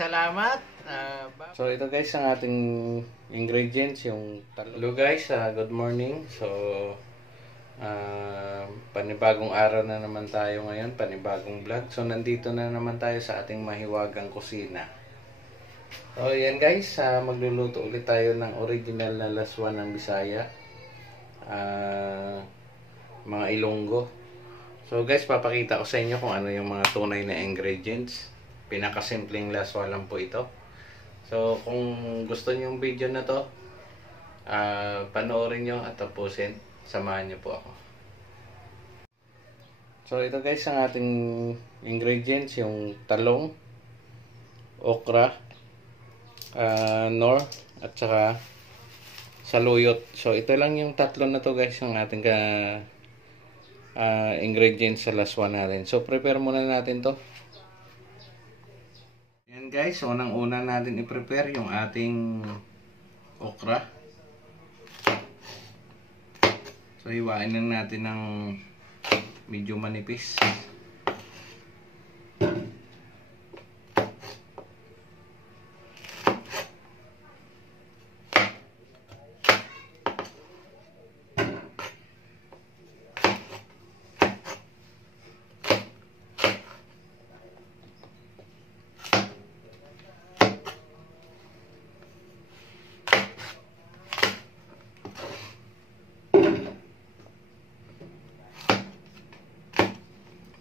salamat. So ito guys ang ating ingredients, yung talo. Hello guys, good morning. So panibagong araw na naman tayo ngayon, panibagong vlog. So nandito na naman tayo sa ating mahiwagang kusina. So yan guys, magluluto ulit tayo ng original na laswa ng Bisaya, mga Ilonggo. So guys, papakita ko sa inyo kung ano yung mga tunay na ingredients. Pinakasimpleng laswa lang po ito. So kung gusto niyo yung video na to, panoorin nyo at tapusin. Samahan nyo po ako. So ito guys ang ating ingredients, yung talong, okra, nor, at saka saluyot. So ito lang yung tatlo na to guys ang ating ingredients sa laswa natin. So prepare muna natin to. Yan guys, unang-una natin i-prepare yung ating okra. So hiwain lang natin ng medyo manipis.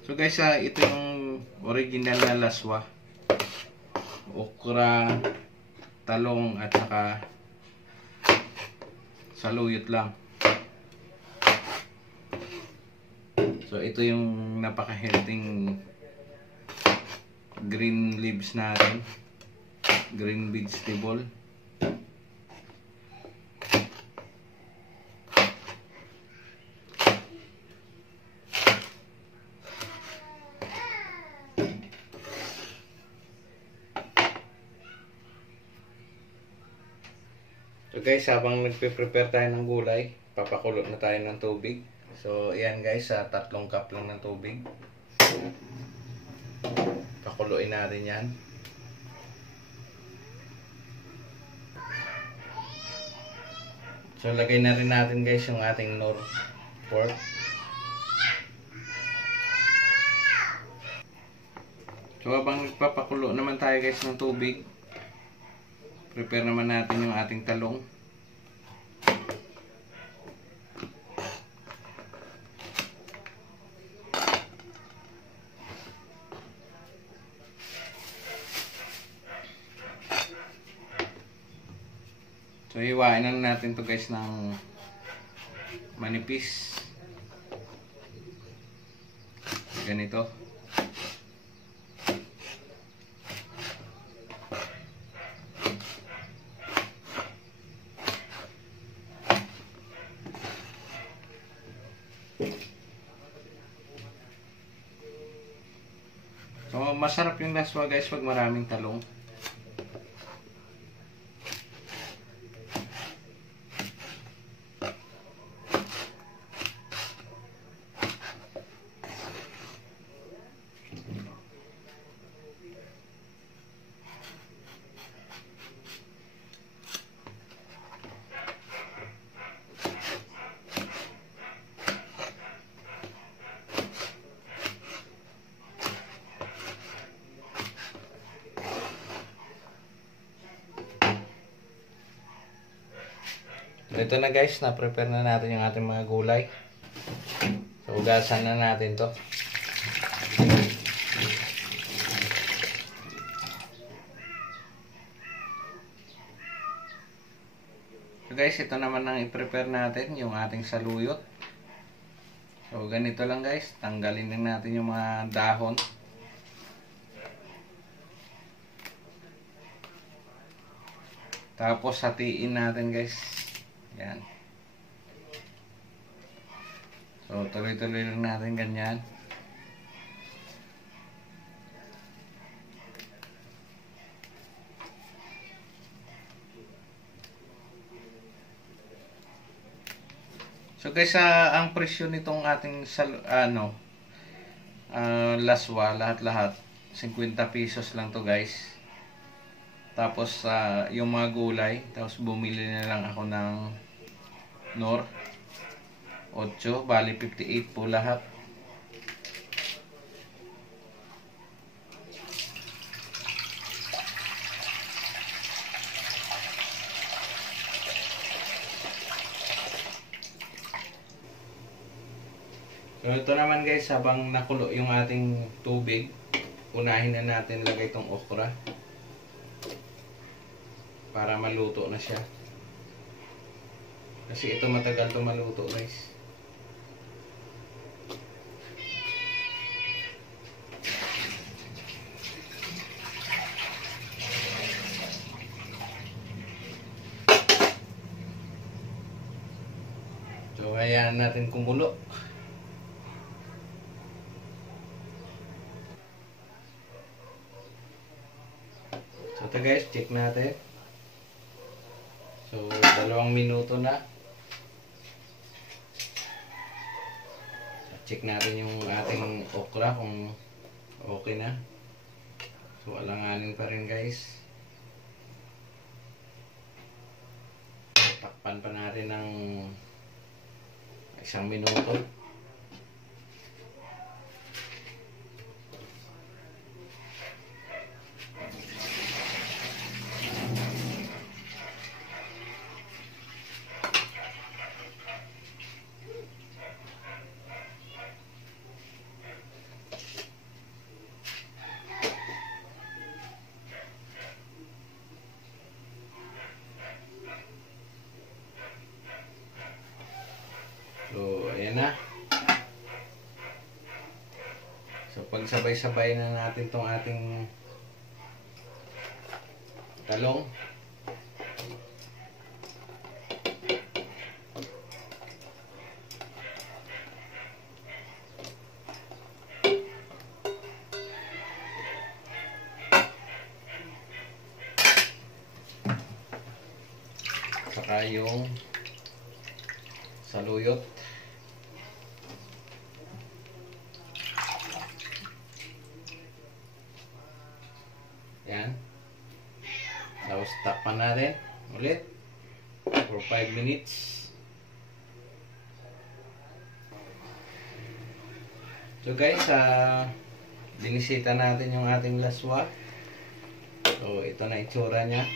So guys, ito yung original na laswa. Okra, talong at saka saluyot lang. So ito yung napaka-healthy green leaves natin. Green vegetable. So guys, habang nagpe-prepare tayo ng gulay, papakulot na tayo ng tubig. So ayan guys, 3 cup lang ng tubig. Pakuluin natin yan. So lagay na rin natin guys yung ating nor pork. So habang nagpapakulo naman tayo guys ng tubig, prepare naman natin yung ating talong. So hiwain lang natin to guys ng manipis. Ganito. So masarap yung laswa guys pag maraming talong. Ito na guys, na-prepare na natin yung ating mga gulay. So ugasan na natin to. So guys, ito naman ang i-prepare natin, yung ating saluyot. So ganito lang guys, tanggalin lang natin yung mga dahon. Tapos hatiin natin guys. Yan. So tuloy-tuloy lang natin ganyan. So guys, ang presyo nitong ating laswa, lahat-lahat 50 pesos lang to guys. Tapos yung mga gulay. Tapos bumili na lang ako ng Nor 8. Bali 58 po lahat. So ito naman guys, habang nakulo yung ating tubig, unahin na natin lagay itong okra para maluto na siya. Kasi ito matagal to maluto guys. So hayaan natin kumulo. So ito guys, check natin. So 2 minuto na. Check natin yung ating okra kung okay na. So alanganin pa rin guys. Takpan pa natin ng 1 minuto. So, ayan na. So, pagsabay-sabay na natin tong ating talong. Saka yung saluyot. Yan. Tapos takpan natin ulit for 5 minutes. So guys, binisita natin yung ating laswa. So ito na itsura niya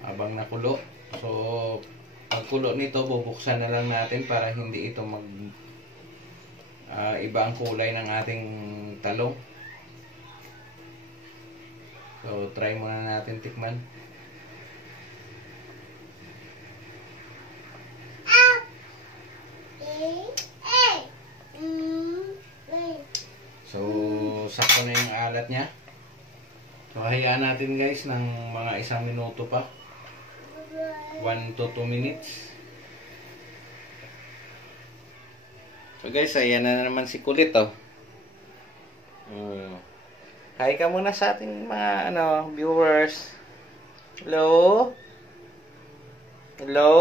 habang nakulo. So pagkulo nito, bubuksan na lang natin para hindi ito iba ang kulay ng ating talong. So try muna natin tikman. So sakto na yung alat niya. So hayaan natin guys ng mga 1 minuto pa. 1 to 2 minutes. So guys, ayan na naman si Kulit oh. Hi ka muna sa ating mga viewers. Hello? Hello?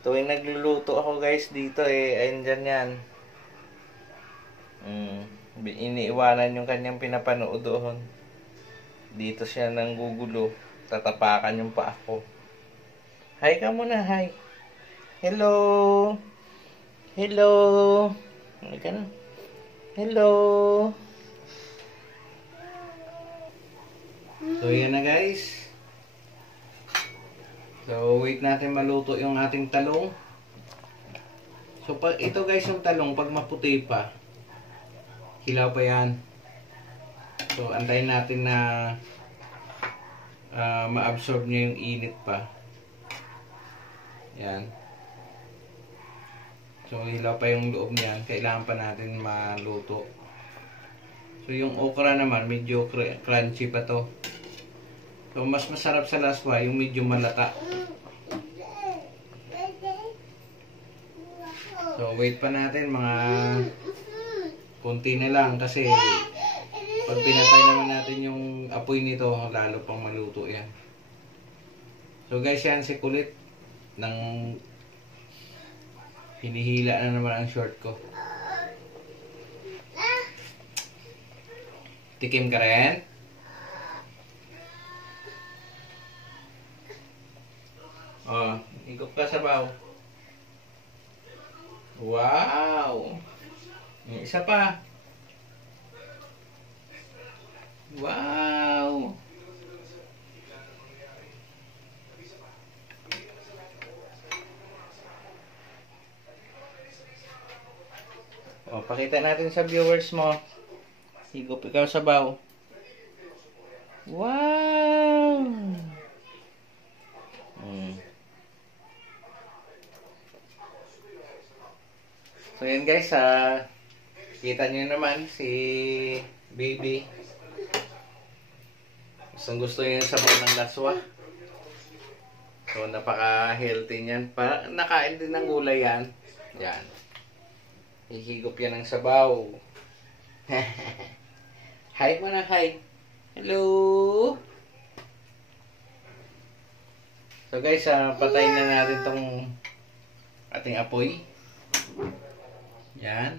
Tuwing nagluluto ako guys dito ayun dyan yan. Iniiwanan yung kanyang pinapanood doon. Dito siya nang gugulo. Tatapakan yung paa ko. Hi ka muna, hi. Hello. Hello. Hi ka na. Hello. So yan na guys. So wait natin maluto yung ating talong. So pag ito guys yung talong, pag maputi pa, hilaw pa yan. So antayin natin na ma-absorb niya yung init pa. Yan. So hilaw pa yung loob niyan, kailangan pa natin maluto. So yung okra naman medyo crunchy pa to. So mas masarap sa laswa yung medyo malata. So wait pa natin mga konti na lang kasi pag pinatay naman natin yung apoy nito, lalo pang maluto yan. So guys, yan si Kulit ng hinihila na naman ang short ko. Tikim ka rin? Oh, higop ka sabaw. Wow! May isa pa. Wow! O, pakita natin sa viewers mo. Higop ikaw sabaw. Wow! So, yan guys, kita nyo naman si Baby. Gusto niya yung sabaw ng laswa. So, napaka-healthy niyan. Nakain din ng gulay yan. Yan. Hihigop yan ng sabaw. Hi mo na, hi. Hello! So guys, patayin na natin tong ating apoy. Yan.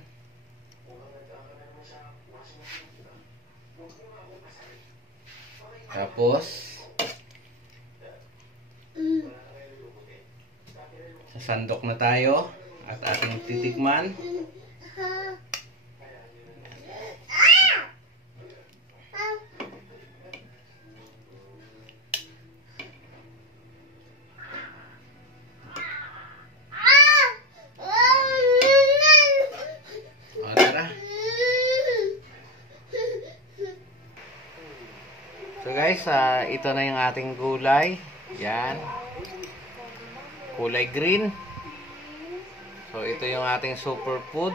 Tapos, sasandok na tayo at ating titikman. So guys, ito na yung ating gulay. Yan. Kulay green. So ito yung ating superfood.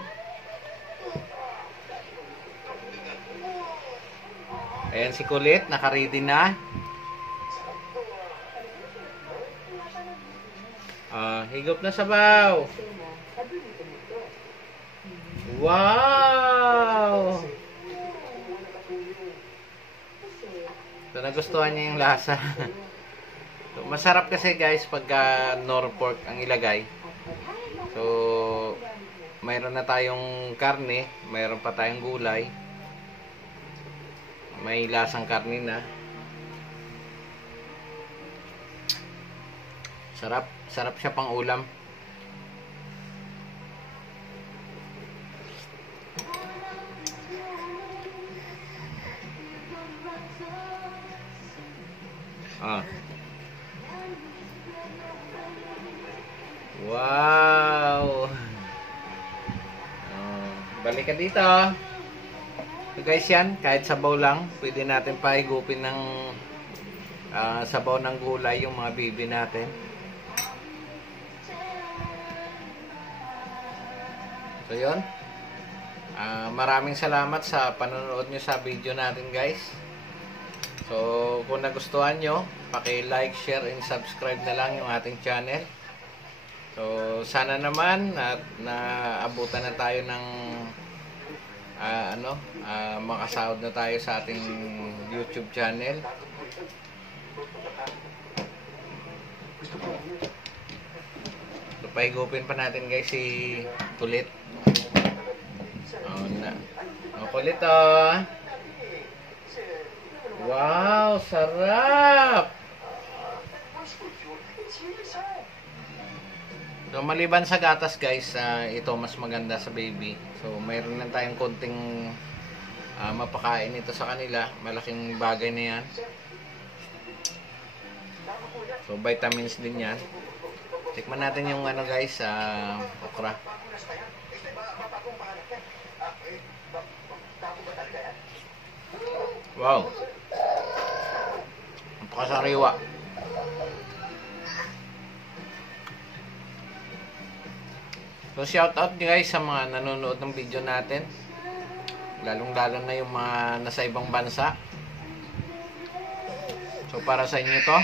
Ayan si Kulit, naka-ready na. Higop na sabaw. Wow! So, nagustuhan niya yung lasa. So, masarap kasi guys pagka nor pork ang ilagay. So, mayroon na tayong karne, mayroon pa tayong gulay. May lasang karne na. Sarap, sarap siya pang ulam. Wow! Balik ka dito. So guys, yan, kahit sabaw lang, pwede natin pahigupin ng sabaw ng gulay yung mga baby natin. So yun. Maraming salamat sa panonood nyo sa video natin guys. So kung nagustuhan nyo, paki-like, share, and subscribe na lang yung ating channel. So sana naman at naabutan na tayo ng makasahod na tayo sa ating YouTube channel. So pahigupin pa natin guys si Kulit. Kulit Wow, sarap! So, maliban sa gatas guys, ito mas maganda sa baby. So, mayroon lang tayong konting mapakain ito sa kanila. Malaking bagay na yan. So, vitamins din yan. Tikman natin yung ano guys, okra. Wow! Napakasariwa. So shout out guys sa mga nanonood ng video natin. Lalong-lalo na yung mga nasa ibang bansa. So para sa inyo to.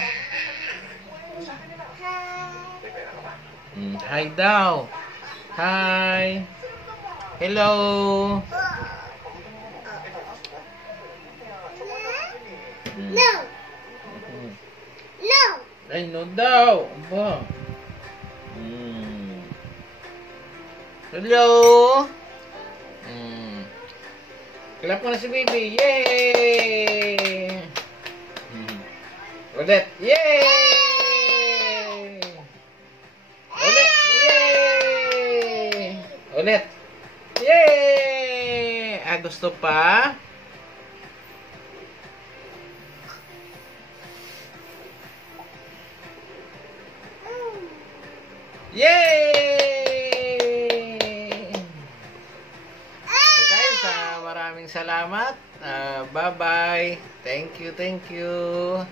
Hi daw. Hi. Hello. No. No. Ay, no daw. Aba. Hello. Clap mo na si baby. Yay! Ulit. Yay! Ulit. Yay! Ulit. Yay! Gusto pa? Yay! So guys, maraming salamat. Bye-bye. Thank you, thank you.